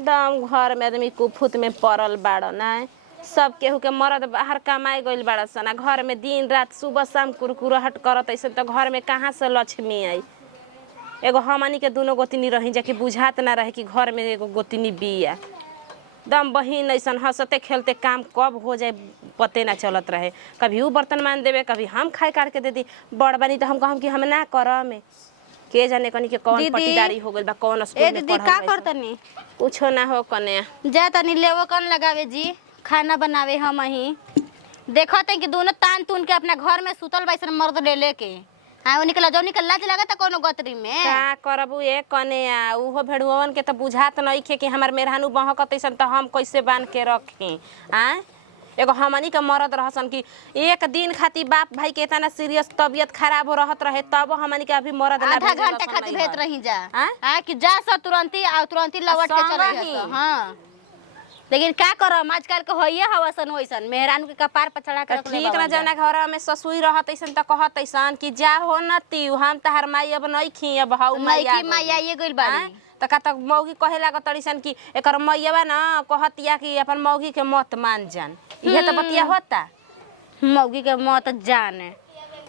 दम घर में आदमी कुफुत में पड़ल बाड़ ना। सब केहू के मरद बाहर कमाए गइल बाड़ सन, घर में दिन रात सुबह शाम कुरकुराहट करत ऐसे तो घर में कहाँ से लक्ष्मी आई। एगो हमनी के दोनों गोतिनी रही जाकि बुझात ना रहे कि घर में एगो गोतिनी बिया। दम बहिन ऐसन हंसते खेलते काम कब हो जाए पते ना चलत रहे। कभी ऊ बर्तन मान देवे, कभी हम खाए काट के दे दी। बड़ बनी तो हम कहम कि हम ना करम, के जाने कनी के कौन पटीदारी हो गइल बा, कौन स्कूल में दीदी का करतनी? कुछो ना हो कने जा तनी लेवो कन लगावे जी, खाना बनावे हम ही देखत है कि दोनों तान तून के अपना घर में सुतल बैसन मर्द ले लेके। हाँ वो निकल जाओ, निकल लाज लागत कोनो गतरी में का करबू ए कने आ उहो भेड़ुवन के तो बुझात नइखे कि हमर मेहरानू बहकत ऐसन तो हम कैसे बांध के रखी। आ एगो हमनी के मरद रहसन कि एक दिन खातिर बाप भाई के इतना सीरियस तबियत खराब हो रहत रहे तब हमनी के अभी मरद ना आधा घंटा खातिर भेज रही जा। हां कि जा सब तुरंती आ तुरंती लौट के चले जा। हां लेकिन का करम आजकल के होइए हवसन होइसन मेहरानू के कपार पर चढ़ा के ठीक ना जाना घर में ससुई रहत ऐसन त कहत ऐसन कि जा हो नती हम तहर माई अब नहीं खी अब हाउ माई की माई आइए गइल बाड़ी त का तक मौगी कहे लागत तड़ीसन कि एकर मैयावा ना कहतिया कि अपन मौगी के मत मान जान। इहे त बतिया होता मौगी के मत जाने।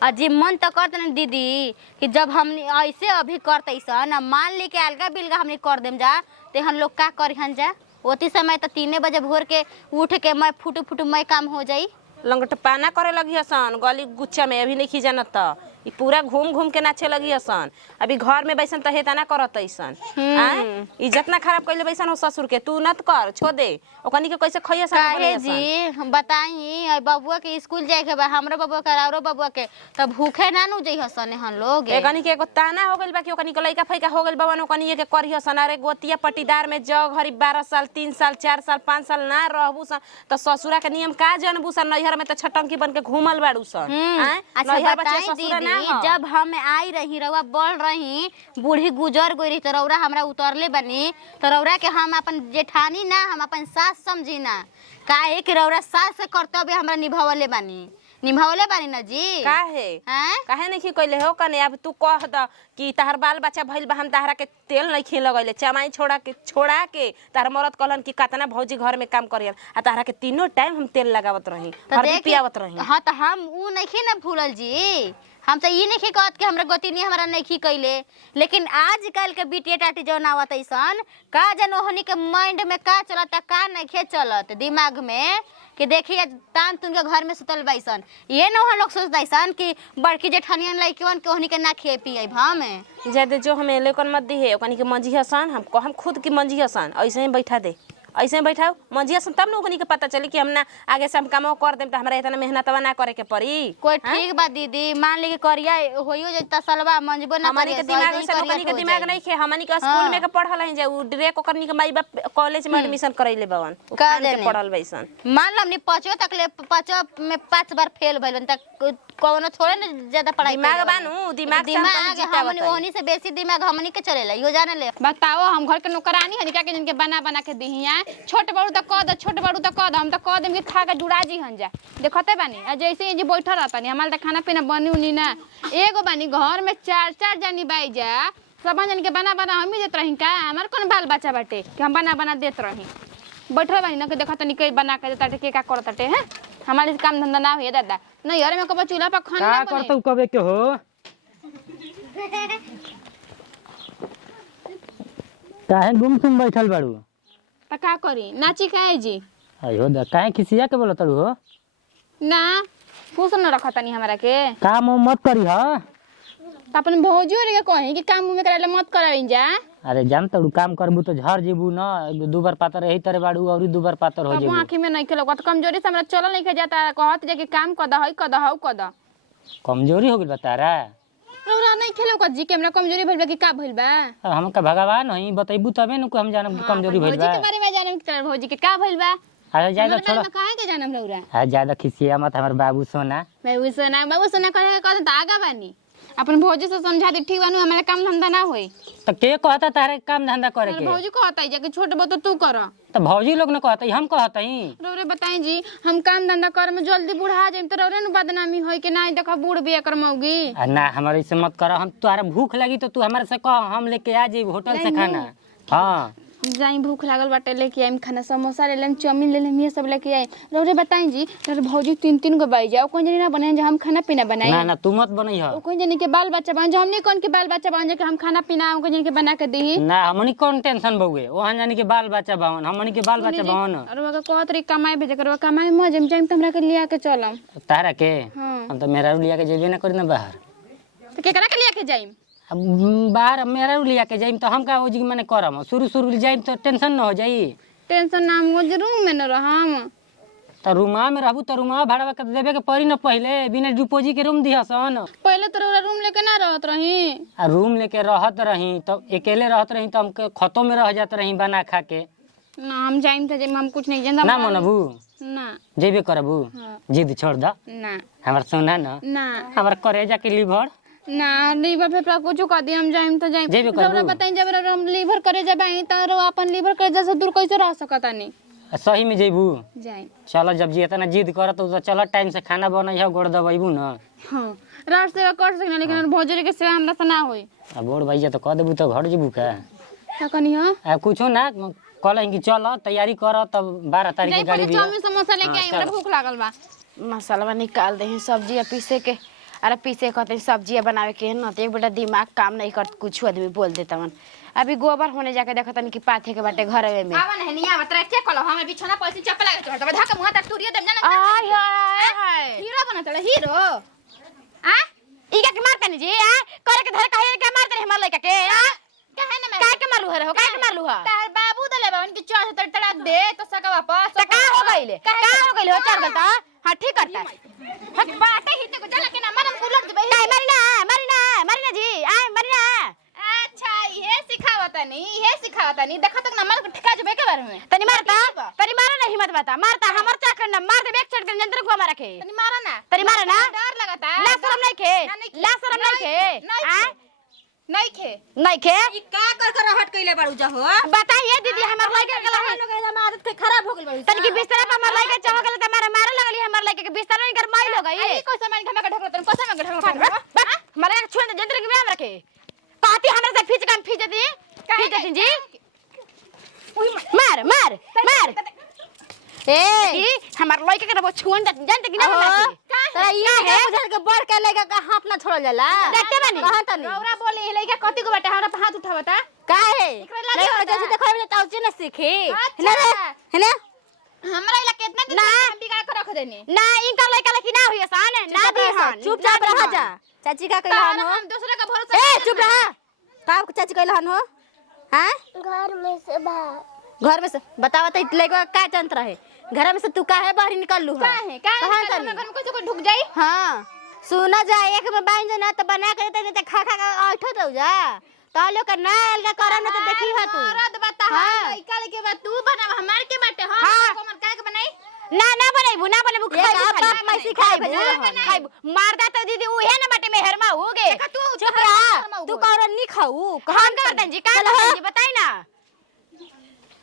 अजी मन तो करते न दीदी कि जब हम ऐसे अभी करते सन मान ली के अलगा बिलगा हमने कर देम जा ते हम लोग का करिहन जा। ओती समय तो 3 बजे भोर के उठ के मैं फुटू फुटू मैं काम हो जाई। लंगट पाना करे लगी हसन गली गुच्छा में अभी नहीं जानत त ई पूरा घूम घूम के नाचे लगी हसन। अभी घर में बैसन त हेता ना करत ऐसन। इज्जत ना खराब कइले बैसन हो ससुर के, तू नत कर छो दे ओकनी के कैसे खइया सन काहे जी हम बताई बबुआ के स्कूल जाए के बा हमरो बबुआ के औरो बबुआ के त भूखे ना नु जई हसन हम लोग। एकनी के एगो ताना हो गइल बा कि ओकनी के लइका फइका हो गइल बावन ओकनी के करिया सन। अरे गोतिया पटीदार में जग हरी 12 साल 3 साल 4 साल 5 साल ना रहबू सन त ससुरा के नियम का जानबू सन। नैहर में त छटंकी बन के घूमल बाड़ू सन। अच्छा बताई दीदी जब हम आई रही रउआ बोल रही बूढ़ी गुजर गई रही तो रउरा हमरा उतरले बनी तो रउरा के हम अपन जेठानी ना हम अपन सास समझी ना। काहे कि रउरा सास से कर्तव्य हमरा निभावले बानी ना जी। काहे नहीं कइले हो कने अब तू कह द कि तहर बाल बच्चा भइल बा हम तहरा के तेल नहीं खी लगइले चमाई छोड़ा के तहर मरद कहलन कि कतना भौजी घर में काम करियन आ तहरा के तीनों टाइम हम तेल लगावत रही हरदी पियावत रही। हां त हम ऊ नहीं ना भूलल जी, हम तो ये नहीं कहत कि हमरा गोतिनी हमरा नहीं कइले। लेकिन आजकल के बिटिया टाटी जौन आवत ऐसन का जन ओहनी के माइंड में का चलता का नहीं चलत दिमाग में कि देखिए तान तुन के घर में सुतल बैसन। ये न हम लोग सोचता ऐसन कि बड़की जेठानियन लइकवन के ओहनी के ना खिए पिए भामे ज्यादा जो हमें लेकन मत दी है ओकनी के मंजी हसन हम खुद की मंजी हसन ऐसे ही बैठा दे ऐसे में बैठाओ मंजिया से तब न ओकनी के पता चली कि हम ना आगे से हम काम कर देम त हमरा इतना मेहनतवा ना करे के पड़ी। कोई ठीक बा दीदी मान ली के करिया होइयो जे तसलवा मंजबो ना हमनी के दिमाग से ओकनी के दिमाग नहीं खे हमनी के स्कूल में के पढ़ल हई जे उ डायरेक्ट ओकनी के माई बाप कॉलेज में एडमिशन करैले बावन का के पढ़ल बैसन। मान लो हमनी 5 तक ले 5 में 5 बार फेल भइलन त कोनो थोड़े न ज्यादा पढ़ाई दिमाग बानू दिमाग हमनी ओहनी से बेसी दिमाग हमनी के चलेला यो जाने ले। बताओ हम घर के नौकरानी हनी क्या के जिनके बना बना के दिहिया छोट बड़ू त कह द छोट बड़ू त कह द हम त कह देम कि खा के जुड़ा जी हन जा देखते बानी जैसे ये जी बैठल रहतनी हमार त खाना पीना बनी उनी ना एगो बानी घर में 4 जानी बाई जा सब जन के बना बना हम ही देत रही का हमार कौन बाल बच्चा बाटे कि हम बना बना देत रही बैठल बानी न के देखतनी के बना के देता के का करताटे हैं हमारे काम धंधा ना होए दादा नहीं यार में कब चूल्हा पर खाना का करतौ कबे के हो काहे गुमसुम बैठल बाड़ू त का करी नाची काहे जी अयो द काहे खिसिया के बोलत हो ना कुछ न रखतनी हमरा के काम मत करी ह त अपन भौजियो रे कहि कि काम में कराले मत कराइन जा। अरे जान तड़ू काम करबू तो झर जेबू न 2 बार पातर रही तरे बाड़ू और 2 बार पातर हो जेबू आंखी में नहीं खेलो त कमजोरी से हमरा चल नहीं के जाता कहत जे कि काम क द हौ क द कमजोरी हो गेल बतारा रौरा नहीं खेलो क जी के हमरा कमजोरी भइल बा कि का भइल बा हम का भगवान हई बतैबू तबे न को हम जानब कि कमजोरी भइल बा भौजी के बारे में जानम कि भौजी के का भइल बा अरे ज्यादा छोड़ काहे के जानम रौरा आ ज्यादा खिसिया मत हमर बाबू सोना बाबू सोना कहे कहत आगा बानी अपन भौजी से समझा दे ठीक बानू हमारा काम धंधा ना होई त के कहता तारे काम धंधा करे के भौजी कहता है जे छोट बो तो तू कर त भौजी लोग न कहता हम कहतई रौरे बताई जी हम काम धंधा कर में जल्दी बुढ़ा जाइम तो रौरे न बदनामी होई कि नहीं देखा बूढ़ बिया कर मौगी ना हमारे से मत कर हम तोरा भूख लगी तो तू हमारे से कह हम लेके आ जेब होटल से खाना। हां जाई भूख लागल बाटे लेके आइम खाना समोसा ले लेम चाउमीन ले लेम ये सब लेके आई रौरे बताई जी तर भौजी 3-3 गो बाई जाओ कोन जनी ना बने जो हम खाना पीना बनाई ना ना तू मत बनई ह ओ कोन जनी के बाल बच्चा बन जो हमनी कोन के बाल बच्चा बन जे के हम खाना पीना हम कोन जनी के बना के देही ना हमनी कौन टेंशन बउए ओहन जानी के बाल बच्चा बावन हमनी के बाल बच्चा बावन और वका कहत रही कमाई भेजे करवा कमाई मजे में जाइम त हमरा के लिया के चलम तारा के हां हम तो मेरा लिया के जेबे ना करी ना बाहर तो केकरा के लिया के जाइम अब बाहर मेरा लिया के जाइम तो हम का ओजी माने करम शुरू जाइम तो टेंशन न हो जाई टेंशन नाम वो रूम में न रहम तो रूमा में रहबू तो रूमा भाड़ा के देबे के पड़ी न पहले बिना डिपोजिट के रूम दिहसन पहले तो रूम लेके ना रहत रही आ रूम लेके रहत रही तो अकेले रहत रही तो हम खतों में रह जात रही बना खा के ना हम जाइम त हम कुछ नहीं जानता ना मनबू ना जेबे करबू हाँ। जिद छोड़ द ना हमार सोना न ना हमार करेजा के लीवर ना लीवर पे कुछ कर दी हम जाइम तो जाइम जेबे करबू। रौरा बताई जब हम लीवर करे जबाई त रो अपन लीवर करे जैसे दूर कैसे रह सकता नहीं सही में जेबू जाइम चलो जब जी इतना जिद करत तो चलो टाइम से खाना बनई है गोड़ दबैबू न हां रात सेवा कर सकना लेकिन भोजरी के सेवा हमरा से ना होई आ बोड़ भैया तो कह देबू तो घर जेबू का का कनी हां आ कुछो ना कहल कि चल तैयारी कर तब 12 तारीख के गाड़ी भी चाउमीन समोसा लेके आई हमरा भूख लागल बा मसाला निकाल दे सब्जियाँ पीसे के अरे पीसे कहते सब्जियाँ बनावे के न तो एक बेटा दिमाग काम नहीं कर कुछ आदमी बोल देता मन अभी गोबर होने जाके देखा तन कि पाथे के बाटे घर में आवन है निया मत रखे कलो हम बिछोना पैसे चप्पल लगा चढ़ तब धक्का मुंह तक तुरियो देम जाना आय हाय हाय हीरो बना चला हीरो आ इका के मार तनी जी आ करे के धर काहे के मार तनी हमर लइका के आ काहे ना काहे के मारलू है हो काहे के मारलू है तार बाबू दले बावन की चढ़ तड़ दे तो सका वापस त का हो गइले का हो गइले हो चढ़ गल त हां ठीक करता हट बाटे ही को चला के ना मनम उलट देबे काहे मारी ना जी आ मारी ना अच्छा ये सिखावता नहीं देखा तक ना मन ठिका जबे के बारे में तनी मारता ना हिम्मत बता मारता हमर चा करना मार दे बैक चढ़ के जंतर को मारा के तनी मारा ना डर लगता ला शरम नहीं खे आ नहीं खे नहीं खे ई का कर कर हट कइले बाड़ू जा हो बताइए दीदी हमर लइका के लहन आदत के खराब हो गइल बाड़ू तनी के बिस्तर पे हमर लइका चढ़ गल त मारे लगली हमर लइका के बिस्तर नहीं कर माइल हो गई अरे कोई सामान घमा के ढकल तन कोसा में ढकल हमारे छोड़ दे जंतर के में रखे कहती हमरा से खींच देती जी मार ए हमर लइका के वो छुन जानते कि ना हमरा के तरा ई है बुझल के बड़ के लेके का हाथ ना छोड़ल जाला देखते बानी कहां तनी रौरा बोले लइका कति को बाटे हमरा हाथ उठावता काहे एकरा लागे नहीं होता। जैसे देखो में ताऊ न सीखे अच्छा। है ना हमरा इला कितना दिन ना। से हम बिगाड़ के रख देनी ना इनका लइका लकी ना हुई सान ना दी हन चुपचाप रह जा चाची का कहलन हो हम दूसरे का भरोसा ए चुप रह का चाची कहलन हो हैं घर में से बतावा त लेके का तंत्र है घर में से तू काहे बाहर निकल लू काहे कहां घर तनी में कोई ढुक जाई हां सुना जा एक में बाइन जना त बना के देते नहीं त खा के ऐठत हो जा तालो का ना अलगा करम न त देखी ह तू औरत बता हाँ। लइका के बाद तू बना हमार के बाटे हाँ। हां हमर काहे के बनाई ना बनाइबू ये का बाप मैं सिखाए भेजल खाइबू मारदा त दीदी उहे न बाटे मेहरमा होगे तू चुप रह तू कौन नहीं खाऊ कहां करतन जी का करतन जी बताई ना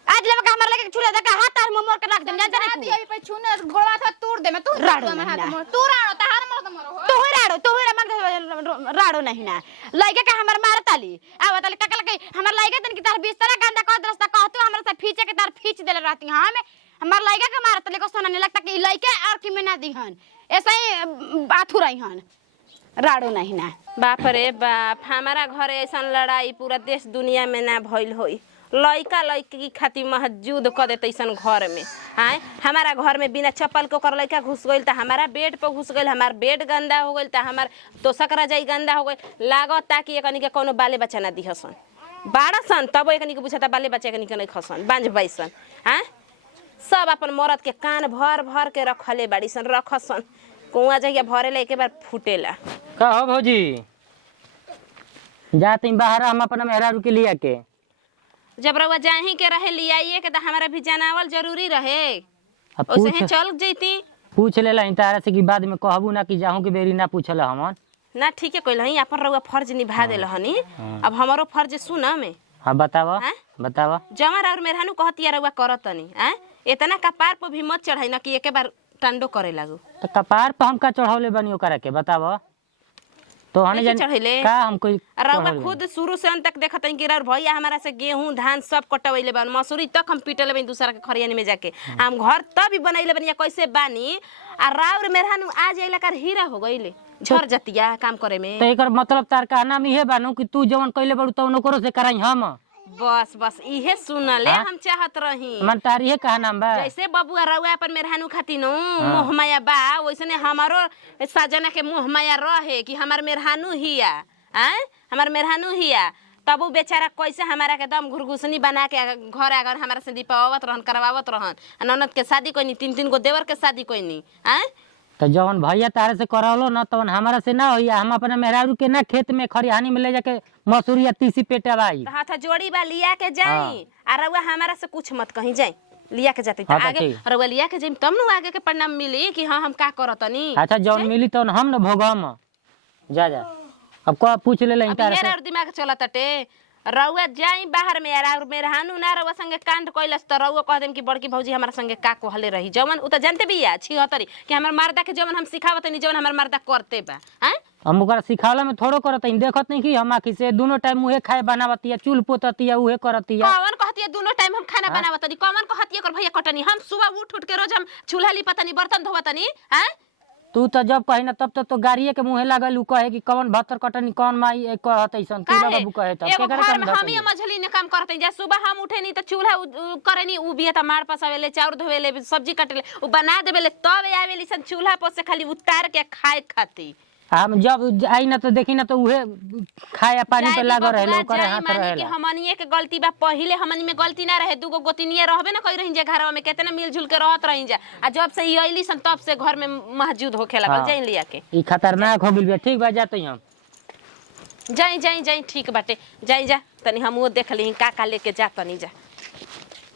आज लेवा का हमर लगे छुले का हाथ तार मोर के रख दम जानते आदि नहीं अभी पे छूने गोड़ा था तोड़ दे मैं तू राड़ो मैं हाथ ना। मोड़ तू राड़ो तार मोड़ तो मोरो तू ही राड़ो नहीं ना लइका के हमर मारताली आ बताले का लगे हमर लइका तन की तार बिस्तर गंदा कर दरस्ता कहतू हमरा से फीचे के तार फीच देले रहती हां में हमर लइका के मारताले को सोना नहीं लगता कि लइका और की में ना दीहन ऐसे ही बाथू रही हन राड़ो नहीं ना बाप रे बाप हमारा घर ऐसा लड़ाई पूरा देश दुनिया में ना भइल होई लइका लइकी खातिर महजूद कर देते ऐसन घर में आए हमारा घर में बिना चप्पल के ओकर लइका घुस गइल त हमारा बेड पर घुस गइल हमार बेड गंदा हो गइल त हमार तोसक रजाई गंदा हो गइल लागत ताकि एकनी के कोनो बाले बच्चा ना दिहसन बाड़सन तब एकनी के बुझाता बाले बच्चा एकनी के नहीं खसन बांझ बैसन हैं सब अपन मरद के कान भर के रखले बाड़ीसन रखसन कुआं जहिया भरेला एक बार फूटेला का हो भौजी जाती बाहर हम अपना मेहरारू के लिया के जब रउआ जाही के रहे लियाइए के त हमारा भी जनावल जरूरी रहे अब ओसे ही चल जैती पूछ लेला तारा से कि बाद में कहबू ना कि जाहू के बेरी ना पूछला हमन ना ठीक है कहल हई अपन रउआ फर्ज निभा देल हनी अब हमारो फर्ज सुन में हाँ बतावा हैं? बतावा जमर और मेहरानू कहतिया रउआ करतनी हैं इतना कपार पर भी मत चढ़ाई ना कि एके बार टंडो करे लागू तो कपार पर हम का चढ़ौले बनी ओकरा के बतावा तो हने नहीं जान चढ़ैले का हम कोई रउआ खुद शुरू से अंत तक देखत हन कि रउर भैया हमारा से गेहूं धान सब कटवैले बन मसूरी तक हम पीटले बन दूसरा के खरियानी में जाके हम घर तब भी बनैले बनिया कैसे बानी आ राउर मेहरानू आज अइला कर हीरा हो गइले झर जतिया काम करे में। तो एकर मतलब तार कहना में इहे बानू कि तू जवन कइले बड़ू त ओकरो से कराई हम बस बस इहे सुनले हम चाहत रही मन तार इहे कहना बा जैसे बबुआ रउआ अपन मेहरानू खातिन मोह माया बा वैसने हमारो सजना के मोह माया रहे कि हमार मेहरानू हिया हमार मेहरानू हिया तब उ बेचारा कैसे हमारा के दम घुरघुसनी बना के घर आगर हमारा से दीपावत रहन करवावत रहन ननद के शादी कोई नहीं 3-3 गो देवर के शादी कोई नहीं तो जवन भैया तारे से करौलो ना तवन हमारा से ना होइया हम अपने मेहरारू के ना खेत में खरिहानी में ले जाके मसूरी या तीसी पेटवाई हाथ जोड़ी बा लिया के जाई आ रउआ हमारा से कुछ मत कहीं जाई लिया के जाते आगे रउआ लिया के जाई तब न आगे के परिणाम मिली कि हां हम का करतनी। अच्छा जवन मिली तवन हम न भोगम जा अब को पूछ ले लई तारे मेरा दिमाग चलत टे रउआ जाई बाहर में यार मेहरानू ना रउआ संगे कांड कइलस त रउआ कह देम कि बड़की भौजी हमारा संगे का कहले रही जवन उ त जानते बिया छिहतरी कि हमर मर्दा के जवन हम सिखावत नहीं जवन हमर मर्दा करते बा हम ओकरा सिखावला में थोड़ो करत हई देखत नहीं कि हम आखी से दोनों टाइम उहे खाए बनावतिया चूल पोततिया उहे करतिया कौन कहतिया दोनों टाइम हम खाना बनावतनी कौन कहतिया कर भैया कटनी हम सुबह उठ के रोज हम चूल्हा लिपतनी बर्तन धोवतनी तू तो जब कही ना तब तो गाड़िए के मुँहे लागल उ कहे कि कौन भतर कटनी कौन माई कहत ऐसन तू लगा बु कहे तब एगो केकरा घर काम में धरत हम ही मझली ने काम करते जा सुबह हम उठे नहीं तो चूल्हा करेनी उ बिया त मार पसावेले चाउर धोवेले सब्जी कटेले उ बना देवेले तब आवेली सन चूल्हा पर से खाली उतार के खाए खाती हम जब आई ना तो देखी ना तो उहे खाया पानी पे लागल रहे लोग करे हाथ रहे कि हमनिए के गलती बा पहिले हमनी में गलती ना रहे दुगो गोतिनिया रहबे ना कई रही जे घरवा में कितना मिलजुल के रहत रही जा आ जब से ई आइली सन तब से घर में महजूद होखे लागल जाई लिया के ई खतरनाक हो गेल ठीक बा जाते हम जाई ठीक बाटे जाई जा तनी हम वो देख ली का लेके जा तनी जा।